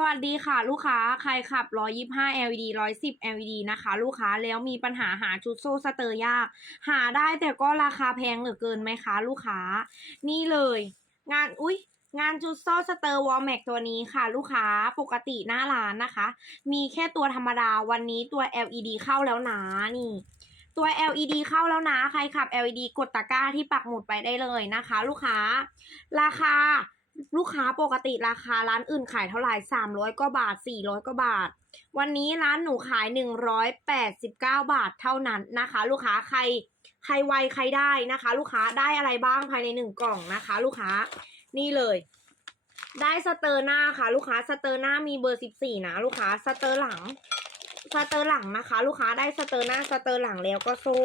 สวัสดีค่ะ ลูกค้าใครขับ 125 LED 110 LED นะคะ ลูกค้าแล้วมีปัญหาหาชุดโซ่สเตอร์ยาก หาได้แต่ก็ราคาแพงเหลือเกินไหมคะ ลูกค้า นี่เลย งานอุ๊ย งานชุดโซ่สเตอร์วอลแม็กตัวนี้ค่ะ ลูกค้าปกติหน้าร้านนะคะ มีแค่ตัวธรรมดาวันนี้ตัว LED เข้าแล้วนะนี่ตัว LED เข้าแล้วนะ ใครขับ LED กดตะกร้าที่ปักหมุดไปได้เลยนะคะ ลูกค้า ราคา ลูกค้าปกติราคาร้านอื่นขายเท่าไหร่สามร้อยกว่าบาทสี่ร้อยกว่าบาท วันนี้ร้านหนูขายหนึ่งร้อยแปดสิบเก้าบาทเท่านั้นนะคะ ลูกค้าใครใครไวใครได้นะคะ ลูกค้าได้อะไรบ้างภายในหนึ่งกล่องนะคะ ลูกค้านี่เลย ได้สเตอร์หน้าค่ะ ลูกค้าสเตอร์หน้ามีเบอร์สิบสี่นะลูกค้าสเตอร์หลังสเตอร์หลังนะคะ ลูกค้าได้สเตอร์หน้าสเตอร์หลังแล้วก็โซ่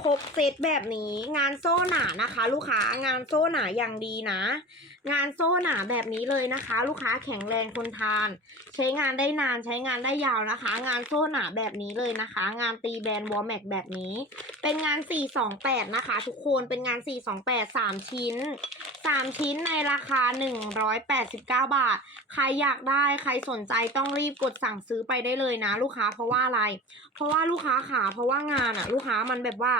ครบเซตแบบนี้งานโซ่หนานะคะ ลูกค้างานโซ่หนาอย่างดีนะ งานโซ่หนาแบบนี้เลยนะคะ ลูกค้าแข็งแรงทนทาน ใช้งานได้นานใช้งานได้ยาวนะคะ งานโซ่หนาแบบนี้เลยนะคะ งานตีแบรนด์วอลแม็กแบบนี้ เป็นงาน 428 นะคะ ทุกคนเป็นงาน 428 3 ชิ้น สามชิ้นในราคา 189 บาท ใครอยากได้ใครสนใจต้องรีบกดสั่งซื้อไปได้เลยนะ ลูกค้าเพราะว่าอะไร เพราะว่าลูกค้าขาเพราะว่างานอะลูกค้ามันแบบว่า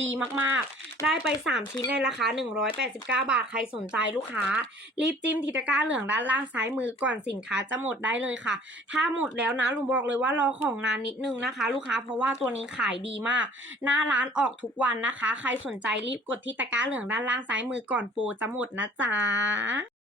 ดีมากๆ ได้ไป 3 ชิ้นในราคา 189 บาท ใครสนใจลูกค้า รีบจิ้มทิตะก้าเหลืองด้านล่างซ้ายมือก่อนสินค้าจะหมดได้เลยค่ะ ถ้าหมดแล้วนะลุงบอกเลยว่ารอของนานนิดนึงนะคะ ลูกค้าเพราะว่าตัวนี้ขายดีมาก หน้าร้านออกทุกวันนะคะ ใครสนใจรีบกดที่ตะก้าเหลืองด้านล่างซ้ายมือก่อนโปรจะหมดนะจ๊ะ